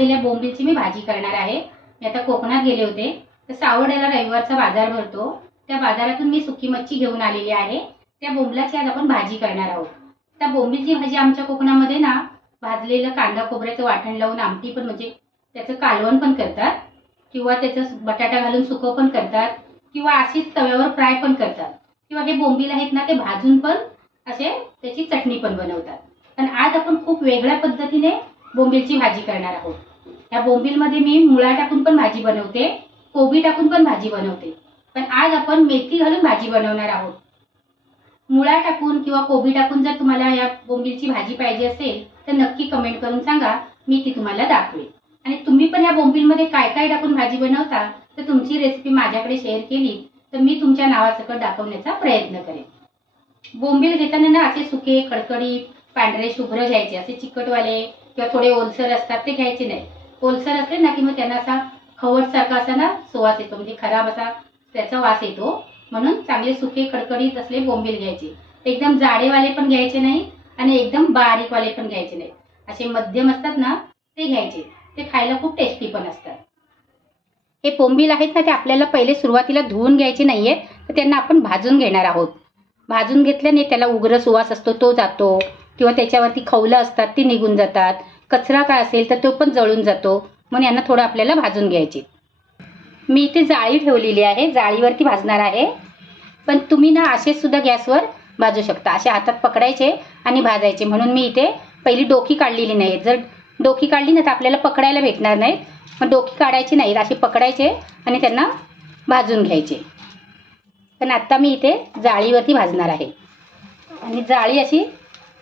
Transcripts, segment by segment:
आणलेल्या बोंबीलची मी भाजी करणार आहे. मी आता कोकणात गेले होते. तर सावड्याला रविवारचा बाजार भरतो. त्या बाजारातून मी सुकी मच्छी घेऊन आलेली आहे. त्या बोंबलाची आज आपण भाजी करणार आहोत. त्या बोंबीलची भाजी आमच्या कोकणामध्ये ना भाजलेलं कांदा खोबऱ्याचं वाटण लावून आमटी पण म्हणजे त्याचं कालवण पण करतात. किंवा त्याचं बटाटा घालून सुकं पण करतात. किंवा अशीच तव्यावर फ्राय पण करतात. किंवा हे बोंबील आहेत ना ते भाजून पण असे त्याची चटणी पण बनवतात. पण आज आपण खूप वेगळ्या पद्धतीने बोंबीलची भाजी करणार आहोत. या बोंबीलमध्ये मी मुळा टाकून पण भाजी बनवते कोबी टाकून पण भाजी बनवते. पण आज आपण मेथी घालून भाजी बनवणार आहोत. मुळा टाकून किंवा कोबी टाकून जर तुम्हाला या बोंबीलची भाजी पाहिजे असेल तर नक्की कमेंट करून सांगा मी ती तुम्हाला दाखवेल आणि तुम्ही पण या बोंबीलमध्ये काय काय टाकून भाजी बनवता तर तुमची रेसिपी माझ्याकडे शेअर केली तर मी तुमच्या नावासकट दाखवण्याचा प्रयत्न करेन. बोंबील घेताना ना असे सुके कडकडीत पांढरे शुभ्र घ्यायचे असे चिकटवाले किंवा थोडे ओलसर असतात ते घ्यायचे नाही. ओलसर असले ना की मग त्यांना असा खवटसारखा असा ना सुवास येतो म्हणजे खराब असा त्याचा वास येतो. म्हणून चांगले सुके कडकडीत असले बोंबील घ्यायचे. एकदम जाडेवाले पण घ्यायचे नाही आणि एकदम बारीकवाले पण घ्यायचे नाही. असे मध्यम असतात ना ते घ्यायचे. ते खायला खूप टेस्टी पण असतात. हे बोंबील आहेत ना ते आपल्याला पहिले सुरुवातीला धुवून घ्यायचे नाहीये तर त्यांना आपण भाजून घेणार आहोत. भाजून घेतल्याने त्याला उग्र सुवास असतो तो जातो. किंवा त्याच्यावरती खवलं असतात ती निघून जातात. कचरा काय असेल तर तो पण जळून जातो. म्हणून यांना थोडं आपल्याला भाजून घ्यायचे. मी इथे जाळी ठेवलेली आहे. जाळीवरती भाजणार आहे. पण तुम्ही ना असेच सुद्धा गॅसवर भाजू शकता. असे हातात पकडायचे आणि भाजायचे. म्हणून मी इथे पहिली डोकी काढलेली नाही जर डोकी काढली ना तर आपल्याला पकडायला भेटणार नाहीत. मग डोकी काढायची नाहीत. असे पकडायचे आणि त्यांना भाजून घ्यायचे. पण आत्ता मी इथे जाळीवरती भाजणार आहे. आणि जाळी अशी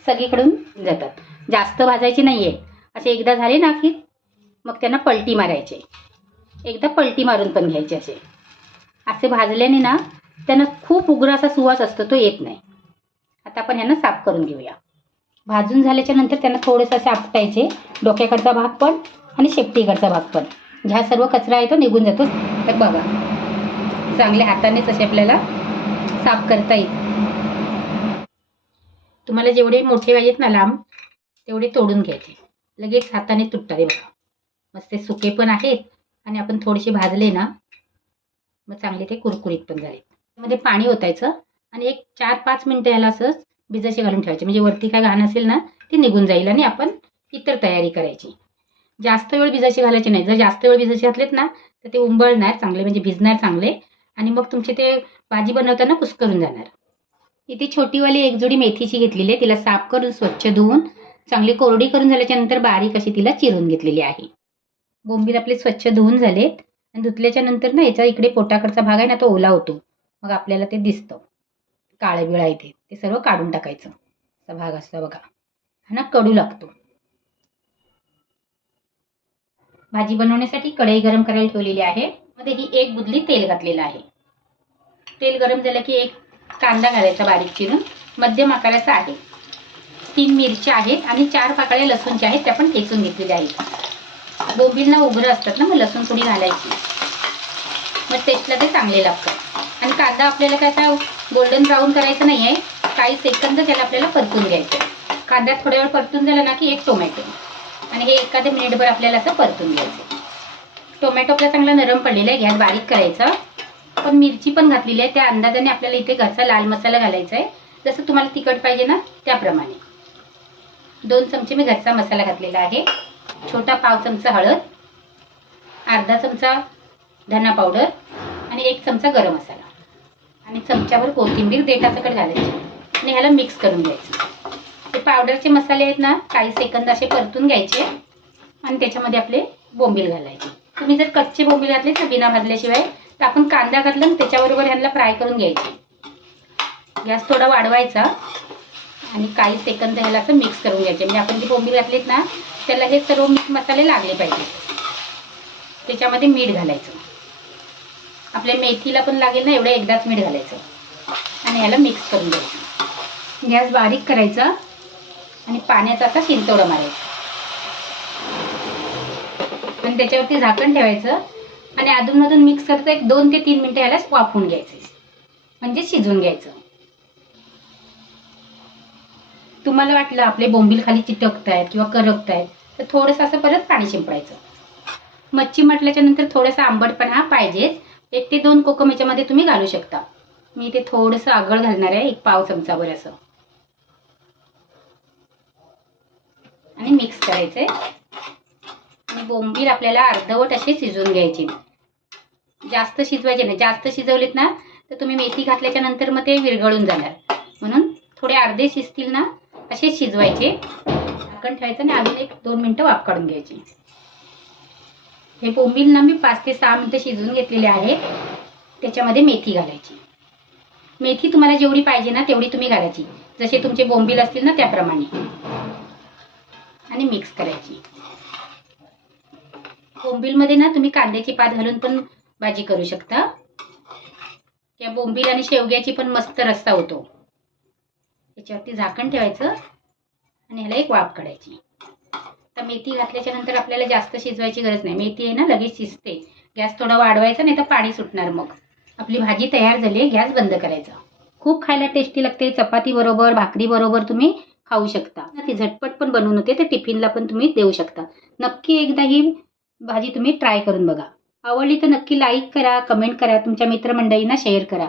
सगळीकडून जातात. जास्त भाजायची नाही आहे असे एकदा झाले ना की मग त्यांना पलटी मारायचे. एकदा पलटी मारून पण घ्यायचे असे. असे भाजल्याने ना त्यांना खूप उग्र असा सुवास असतो तो येत नाही. आता आपण यांना साफ करून घेऊया. भाजून झाल्याच्यानंतर त्यांना थोडंसं असे आपटायचे डोक्याकडचा भाग पण आणि शेपटीकडचा भाग पण. ह्या सर्व कचरा आहे तो निघून जातो. तर बघा चांगल्या हातानेच असे आपल्याला साफ करता येईल. तुम्हाला जेवढे मोठे पाहिजेत ना लांब तेवढे तोडून घ्यायचे. लगेच हाताने तुटतात बघा. मस्त ते सुके पण आहेत आणि आपण थोडेसे भाजले ना मग चांगले ते कुरकुरीत पण झाले. मध्ये पाणी ओतायचं आणि एक चार पाच मिनटं याला असंच भिजाशी घालून ठेवायचे. म्हणजे वरती काय घाण असेल ना ती निघून जाईल आणि आपण इतर तयारी करायची. जास्त वेळ भिजाशी घालायची नाही. जर जास्त वेळ भिजाशी घातलेत ना तर ते उंबळणार चांगले म्हणजे भिजणार चांगले आणि मग तुमचे ते भाजी बनवताना कुस्करून जाणार. इथे छोटीवाली एक जोडी मेथीची घेतलेली आहे. तिला साफ करून स्वच्छ धुवून चांगली कोरडी करून झाल्याच्यानंतर बारीक अशी तिला चिरून घेतलेली आहे. बोंबील आपले स्वच्छ धुवून झालेत आणि धुतल्याच्या नंतर ना याचा इकडे पोटाकडचा भाग आहे ना तो ओला होतो. मग आपल्याला ते दिसतं. काळं बिळा इथे ते. सर्व काढून टाकायचं. असा भाग असतो बघा. हा ना कडू लागतो. भाजी बनवण्यासाठी कढई गरम करायला ठेवलेली आहे. मध्ये ही एक बुदली तेल घातलेलं आहे. तेल गरम झालं की एक कांदा घालायचा बारीक चिरून. मध्यम आकाराचा आहे. तीन मिरच्या आहेत आणि चार पाकळ्या लसूणच्या आहेत त्या पण ठेचून घेतलेल्या आहेत. बोंबील ना उघडं असतात ना मग लसूण थोडी घालायची. मग टेस्टला ते चांगले लागतात. आणि कांदा आपल्याला काय असा गोल्डन ब्राऊन करायचं नाही आहे काही सेकंद त्याला आपल्याला परतून घ्यायचं कांदा थोड्या वेळ परतून झाला ना की एक टोमॅटो आणि हे एखाद्या मिनिटभर आपल्याला असं परतून घ्यायचं टोमॅटो आपला चांगला नरम पडलेला आहे गॅस बारीक करायचा. पण मिरची पण घातलेली आहे त्या अंदाजाने आपल्याला इथे घरचा लाल मसाला घालायचा आहे. जसं तुम्हाला तिखट पाहिजे ना त्याप्रमाणे. दोन चमचे मी घरचा मसाला घातलेला आहे. छोटा पाव चमचा हळद अर्धा चमचा धना पावडर आणि एक चमचा गरम मसाला. आणि चमच्यावर कोथिंबीर देठासकट घालायची. आणि ह्याला मिक्स करून घ्यायचं. ते पावडरचे मसाले आहेत ना काही सेकंद असे परतून घ्यायचे आणि त्याच्यामध्ये आपले बोंबील घालायचे. तुम्ही जर कच्चे बोंबील घातले तर बिना भाजल्याशिवाय तर आपण कांदा घातला आणि त्याच्याबरोबर ह्यांना फ्राय करून घ्यायचे. गॅस थोडा वाढवायचा. आणि काही सेकंद ह्याला असं मिक्स करून घ्यायचे. म्हणजे आपण जे बोंबील घातलीत ना त्याला हे सर्व मिक्स मसाले लागले पाहिजे. त्याच्यामध्ये मीठ घालायचं. आपल्या मेथीला पण लागेल ना एवढं एकदाच मीठ घालायचं. आणि ह्याला मिक्स करून घ्यायचं. गॅस बारीक करायचा आणि पाण्याचा असा शिंतोडा मारायचा. आणि त्याच्यावरती झाकण ठेवायचं आणि अधूनमधून मिक्स करता एक दोन ते तीन मिनटं ह्याला वाफवून घ्यायचे. म्हणजे शिजून घ्यायचं. तुम्हाला वाटलं आपले बोंबील खाली चिटकतायत किंवा करपतायत तर थोडंसं असं परत पाणी शिंपडायचं. मच्छी म्हटल्याच्या नंतर थोडासा आंबटपणा पाहिजेच. एक ते दोन कोकम याच्यामध्ये तुम्ही घालू शकता. मी ते थोडंसं आगळ घालणार आहे एक पाव चमचावर असं. आणि मिक्स करायचंय. आणि बोंबील आपल्याला अर्धवट असे शिजवून घ्यायचे. जास्त शिजवायचे नाही. जास्त शिजवलेत ना तर तुम्ही मेथी घातल्याच्या नंतर मग ते विरघळून जाणार. म्हणून थोडे अर्धे शिजतील ना असे शिजवायचे. झाकण ठेवायचं आणि अजून एक दोन मिनटं वाफ काढून घ्यायची. हे बोंबील ना मी पाच ते सहा मिनटं शिजवून घेतलेले आहे. त्याच्यामध्ये मेथी घालायची. मेथी तुम्हाला जेवढी पाहिजे ना तेवढी तुम्ही घालायची. जसे तुमचे बोंबील असतील ना त्याप्रमाणे. आणि मिक्स करायची. बोंबीलमध्ये ना तुम्ही कांद्याची पात घालून पण भाजी करू शकता. त्या बोंबील आणि शेवग्याची पण मस्त रस्सा होतो. याच्यावरती झाकण ठेवायचं आणि ह्याला एक वाफ काढायची. तर मेथी घातल्याच्या नंतर आपल्याला जास्त शिजवायची गरज नाही. मेथी आहे ना लगेच शिजते. गॅस थोडा वाढवायचा नाही तर पाणी सुटणार मग. आपली भाजी तयार झाली आहे गॅस बंद करायचा. खूप खायला टेस्टी लागते. चपाती बरोबर भाकरी बरोबर तुम्ही खाऊ शकता. ती झटपट पण बनवून होते तर टिफिनला पण तुम्ही देऊ शकता. नक्की एकदा ही भाजी तुम्ही ट्राय करून बघा. आवडली तर नक्की लाईक करा कमेंट करा तुमच्या मित्रमंडळींना शेअर करा.